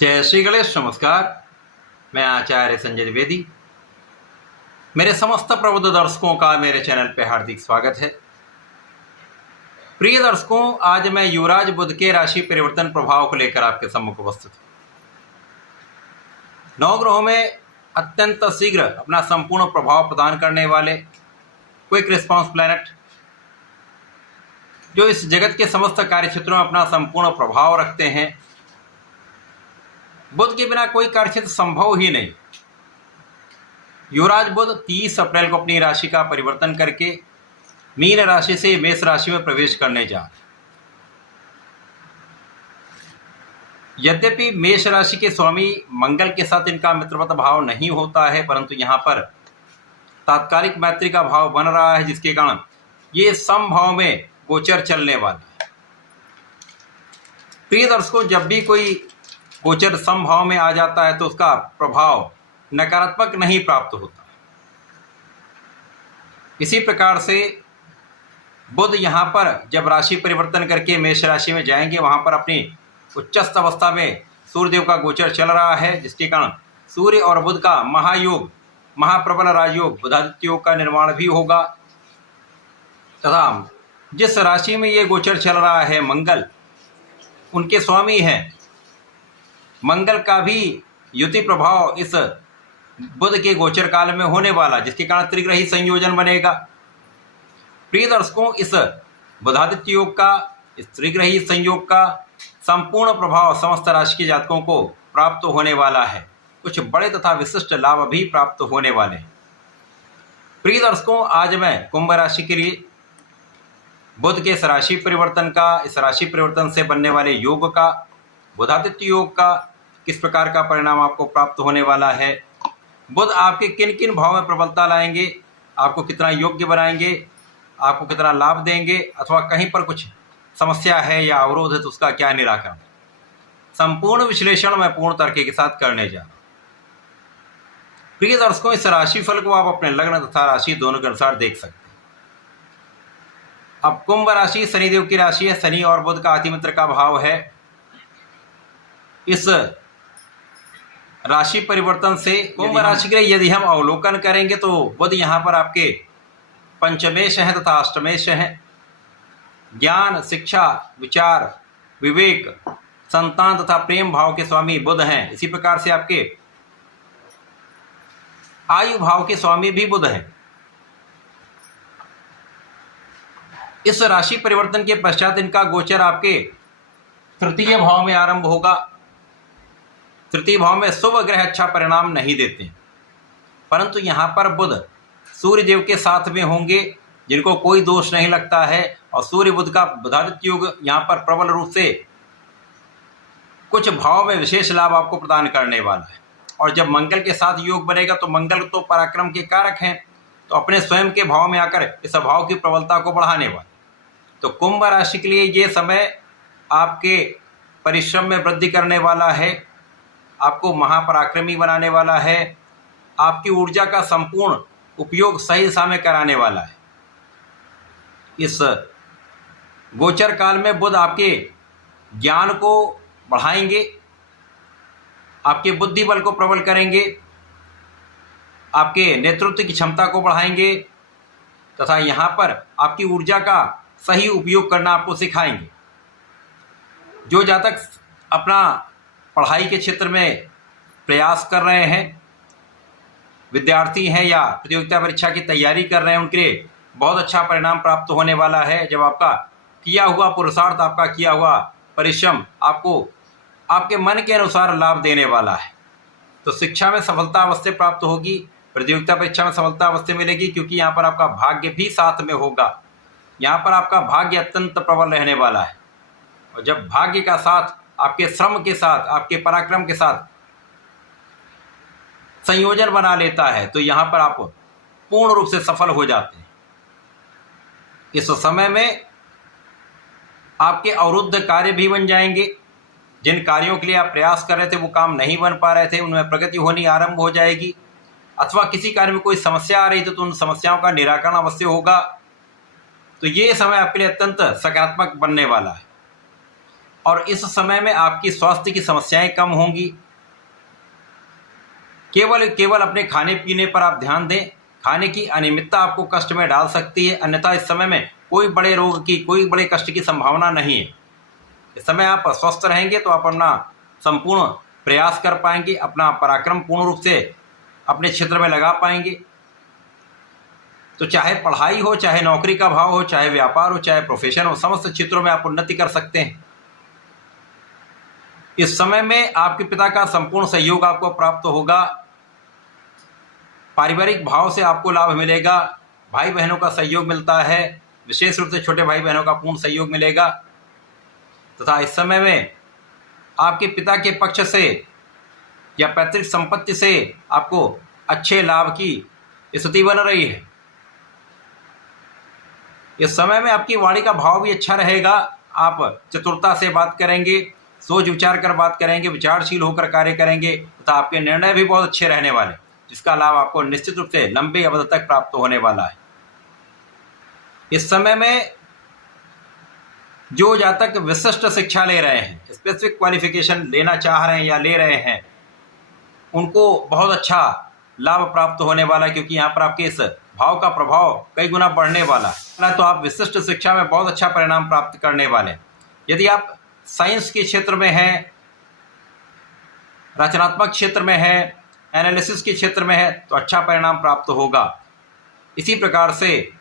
जय श्री गणेश। नमस्कार, मैं आचार्य संजय द्विवेदी। मेरे समस्त प्रबुद्ध दर्शकों का मेरे चैनल पे हार्दिक स्वागत है। प्रिय दर्शकों, आज मैं युवराज बुध के राशि परिवर्तन प्रभाव को लेकर आपके सम्मुख उपस्थित हूँ। नवग्रहों में अत्यंत शीघ्र अपना संपूर्ण प्रभाव प्रदान करने वाले क्विक रिस्पॉन्स प्लैनेट, जो इस जगत के समस्त कार्य क्षेत्रों में अपना संपूर्ण प्रभाव रखते हैं, बुध के बिना कोई कार्यक्षेत्र संभव ही नहीं। युवराज बुध 30 अप्रैल को अपनी राशि का परिवर्तन करके मीन राशि से मेष राशि में प्रवेश करने जा रहे। यद्यपि मेष राशि के स्वामी मंगल के साथ इनका मित्रवत भाव नहीं होता है, परंतु यहाँ पर तात्कालिक मैत्री का भाव बन रहा है, जिसके कारण ये समभाव में गोचर चलने वाला है। प्रिय दर्शकों, जब भी कोई गोचर समभाव में आ जाता है तो उसका प्रभाव नकारात्मक नहीं प्राप्त होता। इसी प्रकार से बुध यहाँ पर जब राशि परिवर्तन करके मेष राशि में जाएंगे, वहाँ पर अपनी उच्चस्थ अवस्था में सूर्यदेव का गोचर चल रहा है, जिसके कारण सूर्य और बुध का महायोग, महाप्रबल राजयोग, बुधादित्य योग का निर्माण भी होगा। तथा जिस राशि में ये गोचर चल रहा है मंगल, उनके स्वामी हैं, मंगल का भी युति प्रभाव इस बुध के गोचर काल में होने वाला, जिसके कारण त्रिग्रही संयोजन बनेगा। प्रिय दर्शकों, इस बुधादित्य योग का, इस त्रिग्रही संयोग का संपूर्ण प्रभाव समस्त राशि के जातकों को प्राप्त होने वाला है। कुछ बड़े तथा विशिष्ट लाभ भी प्राप्त होने वाले हैं। प्रिय दर्शकों, आज मैं कुंभ राशि के लिए बुध के इस राशि परिवर्तन का, इस राशि परिवर्तन से बनने वाले योग का, बुधादित्य योग का किस प्रकार का परिणाम आपको प्राप्त होने वाला है, बुध आपके किन किन भाव में प्रबलता लाएंगे, आपको कितना योग्य बनाएंगे, आपको कितना लाभ देंगे, अथवा कहीं पर कुछ समस्या है या अवरोध है तो उसका क्या निराकरण, संपूर्ण विश्लेषण मैं पूर्ण तर्क के साथ करने जा रहा हूं। प्रिय दर्शकों, इस राशि फल को आप अपने लग्न तथा राशि दोनों के अनुसार देख सकते हैं। अब कुंभ राशि शनिदेव की राशि है, शनि और बुध का अतिमित्र का भाव है। इस राशि परिवर्तन से कुंभ राशि के लिए यदि हम अवलोकन करेंगे तो बुध यहाँ पर आपके पंचमेश हैं तथा अष्टमेश हैं। ज्ञान, शिक्षा, विचार, विवेक, संतान तथा प्रेम भाव के स्वामी बुध हैं। इसी प्रकार से आपके आयु भाव के स्वामी भी बुध हैं। इस राशि परिवर्तन के पश्चात इनका गोचर आपके तृतीय भाव में आरंभ होगा। तृतीय भाव में शुभ ग्रह अच्छा परिणाम नहीं देते, परंतु यहाँ पर बुध सूर्य देव के साथ में होंगे, जिनको कोई दोष नहीं लगता है, और सूर्य बुध का बुधादित्य योग यहाँ पर प्रबल रूप से कुछ भाव में विशेष लाभ आपको प्रदान करने वाला है। और जब मंगल के साथ योग बनेगा तो मंगल तो पराक्रम के कारक हैं, तो अपने स्वयं के भाव में आकर इस भाव की प्रबलता को बढ़ाने वाले। तो कुंभ राशि के लिए ये समय आपके परिश्रम में वृद्धि करने वाला है, आपको महापराक्रमी बनाने वाला है, आपकी ऊर्जा का संपूर्ण उपयोग सही दिशा में कराने वाला है। इस गोचर काल में बुध आपके ज्ञान को बढ़ाएंगे, आपके बुद्धि बल को प्रबल करेंगे, आपके नेतृत्व की क्षमता को बढ़ाएंगे, तथा यहाँ पर आपकी ऊर्जा का सही उपयोग करना आपको सिखाएंगे। जो जातक अपना पढ़ाई के क्षेत्र में प्रयास कर रहे हैं, विद्यार्थी हैं या प्रतियोगिता परीक्षा की तैयारी कर रहे हैं, उनके लिए बहुत अच्छा परिणाम प्राप्त होने वाला है। जब आपका किया हुआ पुरुषार्थ, आपका किया हुआ परिश्रम आपको आपके मन के अनुसार लाभ देने वाला है। तो शिक्षा में सफलता अवश्य प्राप्त होगी, प्रतियोगिता परीक्षा में सफलता अवश्य मिलेगी, क्योंकि यहाँ पर आपका भाग्य भी साथ में होगा। यहाँ पर आपका भाग्य अत्यंत प्रबल रहने वाला है। और जब भाग्य का साथ आपके श्रम के साथ, आपके पराक्रम के साथ संयोजन बना लेता है, तो यहाँ पर आप पूर्ण रूप से सफल हो जाते हैं। इस समय में आपके अवरुद्ध कार्य भी बन जाएंगे। जिन कार्यों के लिए आप प्रयास कर रहे थे वो काम नहीं बन पा रहे थे, उनमें प्रगति होनी आरंभ हो जाएगी। अथवा किसी कार्य में कोई समस्या आ रही थी तो उन समस्याओं का निराकरण अवश्य होगा। तो ये समय आपके लिए अत्यंत सकारात्मक बनने वाला है। और इस समय में आपकी स्वास्थ्य की समस्याएं कम होंगी। केवल अपने खाने पीने पर आप ध्यान दें। खाने की अनियमितता आपको कष्ट में डाल सकती है, अन्यथा इस समय में कोई बड़े रोग की, कोई बड़े कष्ट की संभावना नहीं है। इस समय आप स्वस्थ रहेंगे तो आप अपना संपूर्ण प्रयास कर पाएंगे, अपना पराक्रम पूर्ण रूप से अपने क्षेत्र में लगा पाएंगे। तो चाहे पढ़ाई हो, चाहे नौकरी का भाव हो, चाहे व्यापार हो, चाहे प्रोफेशन हो, समस्त क्षेत्रों में आप उन्नति कर सकते हैं। इस समय में आपके पिता का संपूर्ण सहयोग आपको प्राप्त होगा। पारिवारिक भाव से आपको लाभ मिलेगा। भाई बहनों का सहयोग मिलता है, विशेष रूप से छोटे भाई बहनों का पूर्ण सहयोग मिलेगा। तथा इस समय में आपके पिता के पक्ष से या पैतृक संपत्ति से आपको अच्छे लाभ की स्थिति बन रही है। इस समय में आपकी वाणी का भाव भी अच्छा रहेगा। आप चतुरता से बात करेंगे, सोच विचार कर बात करेंगे, विचारशील होकर कार्य करेंगे तथा आपके निर्णय भी बहुत अच्छे रहने वाले, जिसका लाभ आपको निश्चित रूप से लंबे अवधि तक प्राप्त होने वाला है। इस समय में जो जातक विशिष्ट शिक्षा ले रहे हैं, स्पेसिफिक क्वालिफिकेशन लेना चाह रहे हैं या ले रहे हैं, उनको बहुत अच्छा लाभ प्राप्त होने वाला है, क्योंकि यहाँ पर आपके इस भाव का प्रभाव कई गुना बढ़ने वाला है। तो आप विशिष्ट शिक्षा में बहुत अच्छा परिणाम प्राप्त करने वाले हैं। यदि आप साइंस के क्षेत्र में हैं, रचनात्मक क्षेत्र में हैं, एनालिसिस के क्षेत्र में है, तो अच्छा परिणाम प्राप्त होगा। इसी प्रकार से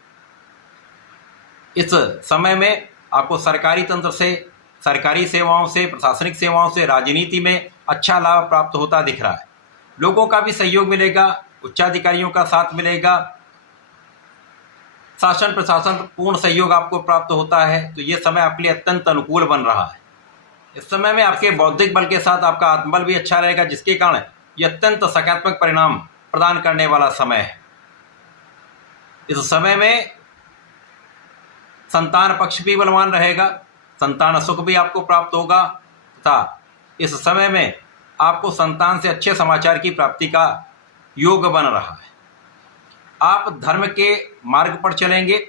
इस समय में आपको सरकारी तंत्र से, सरकारी सेवाओं से, प्रशासनिक सेवाओं से, राजनीति में अच्छा लाभ प्राप्त होता दिख रहा है। लोगों का भी सहयोग मिलेगा, उच्चाधिकारियों का साथ मिलेगा, शासन प्रशासन पूर्ण सहयोग आपको प्राप्त होता है। तो ये समय आपके लिए अत्यंत अनुकूल बन रहा है। इस समय में आपके बौद्धिक बल के साथ आपका आत्मबल भी अच्छा रहेगा, जिसके कारण ये अत्यंत सकारात्मक परिणाम प्रदान करने वाला समय है। इस समय में संतान पक्ष भी बलवान रहेगा, संतान सुख भी आपको प्राप्त होगा तथा इस समय में आपको संतान से अच्छे समाचार की प्राप्ति का योग बन रहा है। आप धर्म के मार्ग पर चलेंगे,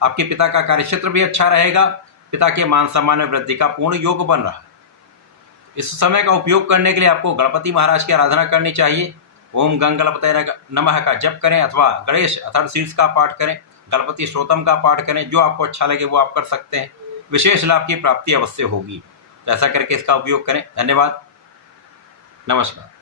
आपके पिता का कार्यक्षेत्र भी अच्छा रहेगा, पिता के मान सम्मान में वृद्धि का पूर्ण योग बन रहा है। इस समय का उपयोग करने के लिए आपको गणपति महाराज की आराधना करनी चाहिए। ओम गंग गणपतये नमः का जप करें अथवा गणेश अथर्वशीर्ष का पाठ करें, गणपति स्तोत्रम का पाठ करें। जो आपको अच्छा लगे वो आप कर सकते हैं, विशेष लाभ की प्राप्ति अवश्य होगी। तो ऐसा करके इसका उपयोग करें। धन्यवाद, नमस्कार।